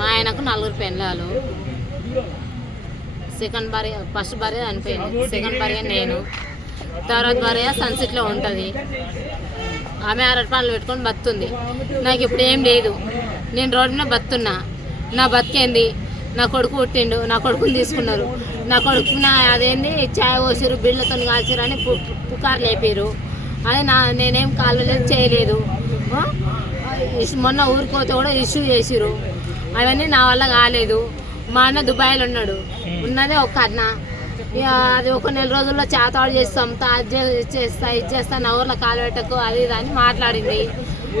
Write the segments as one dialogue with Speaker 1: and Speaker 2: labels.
Speaker 1: మా ఆయనకు నలుగురు పెళ్ళాలు. సెకండ్ భార్య ఫస్ట్ భార్య చనిపోయింది. సెకండ్ భార్య నేను. తర్వాత భార్య సన్సెట్లో ఉంటుంది. ఆమె అరటి పనులు పెట్టుకొని బతుంది నాకు ఇప్పుడు ఏం లేదు. నేను రోడ్డు మీద బతున్నా. నా బతికేంది? నా కొడుకు పుట్టిండు. నా కొడుకుని తీసుకున్నారు. నా కొడుకు నా అదేంది? ఛాయ్ పోసారు బిళ్ళతో కాల్చారు అని పుకార్లు లేపారు అది నా నేనేం కాలువలేదు చేయలేదు. మొన్న ఊరిపోతే కూడా ఇష్యూ చేసిరు అవన్నీ నా వల్ల కాలేదు. మా అన్న దుబాయ్లో ఉన్నాడు. ఉన్నదే ఒక అన్న. అది ఒక నెల రోజుల్లో చేతాడు చేస్తాం తా- అది చే- చేస్తా ఇది చేస్తా నా ఊర్లో కాలు పెట్టకు అది ఇది అని మాట్లాడింది.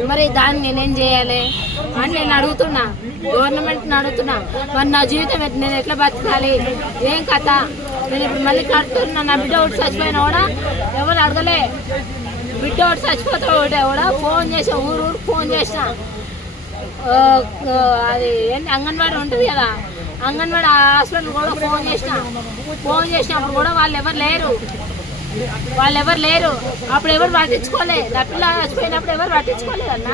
Speaker 1: మరి దాన్ని నేనేం చేయాలి? అని నేను అడుగుతున్నా. గవర్నమెంట్ని అడుగుతున్నా. మరి నా జీవితం నేను ఎట్లా బతకాలి? ఏం కథ? నేను ఇప్పుడు మళ్ళీ కడుతున్నా. నా బిడ్డ ఒకటి చచ్చిపోయినా కూడా ఎవరు అడగలే. బిడ్డ ఒకటి చచ్చిపోతే ఒకటి కూడా ఫోన్ చేసా ఊరు ఊరు ఫోన్ చేసిన. అది ఏంటి? అంగన్వాడీ ఉంటుంది కదా. అంగన్వాడీ హాస్పిటల్ కూడా ఫోన్ చేసిన. ఫోన్ చేసినప్పుడు కూడా వాళ్ళు ఎవరు లేరు. వాళ్ళు ఎవరు లేరు. అప్పుడు ఎవరు పట్టించుకోలే. నా పిల్ల చచ్చిపోయినప్పుడు ఎవరు పట్టించుకోలేదు అన్న.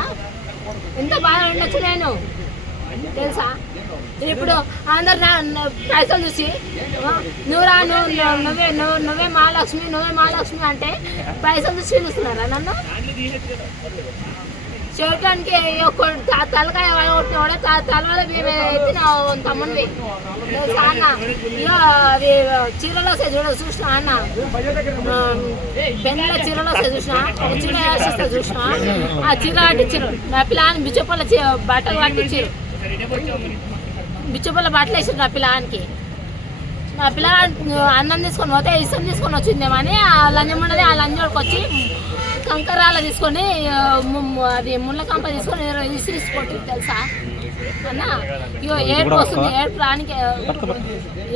Speaker 1: ఎంత బాగా ఉండొచ్చు నేను. తెలుసా? ఇప్పుడు అందరు పైసలు చూసి నువ్వురా నువ్వు నువ్వు- నువ్వే నువ్వు నువ్వే మహాలక్ష్మి నువ్వే మహాలక్ష్మి అంటే పైసలు చూసి పిలుస్తున్నారా నన్ను? చూడటానికి తలకాయ కొట్టిన కూడా త- తలవల మేము ఎత్తిన తమ్ముడివి. అన్న ఇక అది చీరలో చూడ చూసిన అన్న. పెళ్ళ చీరలో చూసిన ఒక చీర వేసిస్తే చూసిన. ఆ చీర కట్టించారు నా పిల్లని బిచ్చపల్ల బట్టలు కట్టించారు బిచ్చపల్ల బట్టలు వేసారు నా పిల్లానికి. నా పిల్ల అన్నం తీసుకొని పోతే ఇష్టం తీసుకొని వచ్చిందేమని ఆ లంజం ఉండదు ఆ లంజోడికి వచ్చి కంకరాల తీసుకొని అది ముళ్ళ కంప తీసుకొని ఇసిరిసి కొట్టి తెలుసా? అన్న ఇగో ఏడుపు వస్తుంది ఏడుపు రానికి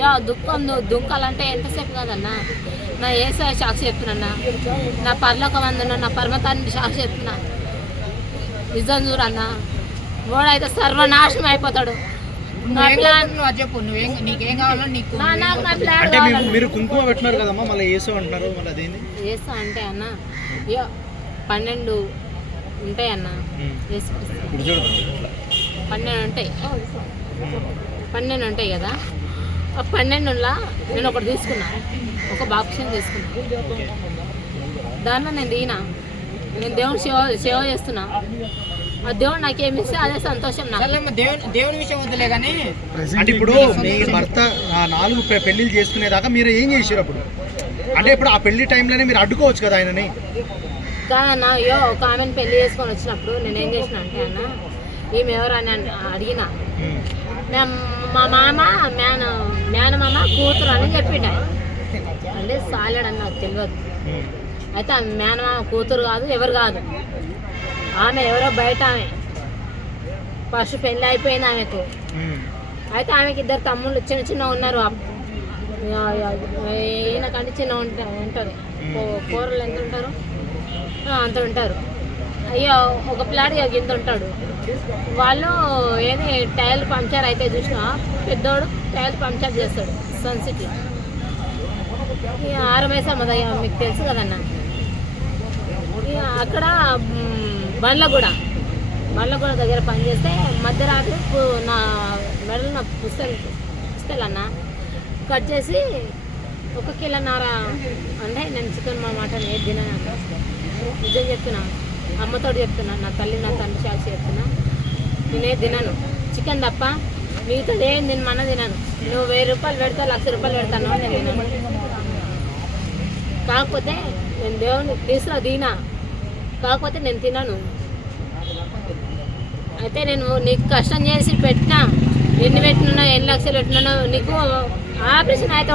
Speaker 1: యో దుఃఖం దు- దుంకాలంటే ఎంతసేపు కాదన్నా? నా ఏసాయ సాక్షి చెప్తున్నా నా పర్లోక వందన నా పరమతాన్ని సాక్షి చెప్తున్నా. నిజం చూడన్నా వాడైతే సర్వనాశనం అయిపోతాడు.
Speaker 2: నువ్వేం చెప్పు. నువ్వేం నీకేం కావాలో నీకు
Speaker 1: నా నాకు నా పిల్లాడు
Speaker 3: అంటే మీరు కుంకుమ పెట్టినారు కదమ్మా మళ్ళీ వేసావు అంటున్నారు మళ్ళీ అదేంది?
Speaker 1: వేస్తా అంటే అన్న పన్నెండు ఉంటాయి అన్న. వేసుకొస్తా
Speaker 3: ఇప్పుడు చూడు
Speaker 1: పన్నెండు ఉంటాయి పన్నెండు ఉంటాయి కదా. ఆ పన్నెండులా నేను ఒకటి తీసుకున్నా. ఒక బాక్షన్ తీసుకున్నా. దాంట్లో నేను దీనా నేను దేవుడు సేవ సేవ చేస్తున్నా. దేవుడు నాకేమి ఇస్తే అదే సంతోషం నాకు.
Speaker 2: సర్లేమ్మ, దేవుని దేవుని విషయం వద్దులే కానీ
Speaker 3: అంటే ఇప్పుడు మీ భర్త ఆ నాలుగు పె- చేసుకునేదాకా మీరు ఏం చేసారు అప్పుడు? అంటే ఇప్పుడు ఆ పెళ్ళి టైంలోనే మీరు అడ్డుకోవచ్చు కదా ఆయనని?
Speaker 1: కాదన్న అయ్యో ఒక ఆమెను పెళ్ళి చేసుకొని వచ్చినప్పుడు నేను ఏం చేసిన అంటే అన్న ఈమె ఎవరు అని అడిగిన. మేము మా మామ మేన మేనమామ కూతురు అని చెప్పిండ అంటే సాలేడని నాకు తెలియదు. అయితే ఆమె మేనమామ కూతురు కాదు ఎవరు కాదు. ఆమె ఎవరో బయట ఆమె. ఫస్ట్ పెళ్ళి అయిపోయింది ఆమెకు. అయితే ఆమెకి ఇద్దరు తమ్ముళ్ళు చిన్న చిన్న ఉన్నారు. అప్- యా- యా- ఈయన కంటే చిన్న ఉంట ఉంటుంది. కూరలు ఎంత ఉంటారు? అంత ఉంటారు. అయ్యో ఒక పిల్లాడు ఇక గింత ఉంటాడు. వాళ్ళు ఏది టైర్ పంక్చర్ అయితే చూసినా పెద్దోడు టైర్ పంక్చర్ చేస్తాడు సన్సిట్లో ఇక ఆరమేసమ్మ దగ్గర మీకు తెలుసు కదన్న అక్కడ బండ్లగూడ బండ్లగూడ దగ్గర పనిచేస్తే మధ్యరాత్రి నా మెడలు నా పుస్తలు పుస్తలన్న కట్ చేసి ఒక కిలోన్నర అంటే నేను చికెన్ మా మటన్ ఏది తినను నిజం చెప్తున్నా. అమ్మతోటి చెప్తున్నా. నా తల్లి నా తండ్రి సాక్షి చెప్తున్నా. నేనే తినను. చికెన్ తప్ప మిగతాది ఏం నేను మన తినను. నువ్వు వెయ్యి రూపాయలు పెడతా లక్ష రూపాయలు పెడతాను నేను తినను. కాకపోతే నేను దేవుని తీసుకురా దిగినా కాకపోతే నేను తినను. అయితే నేను నీకు కష్టం చేసి పెట్టినా ఎన్ని పెట్టినా ఎన్ని లక్షలు పెట్టినానో నీకు ఆపరేషన్ అయితే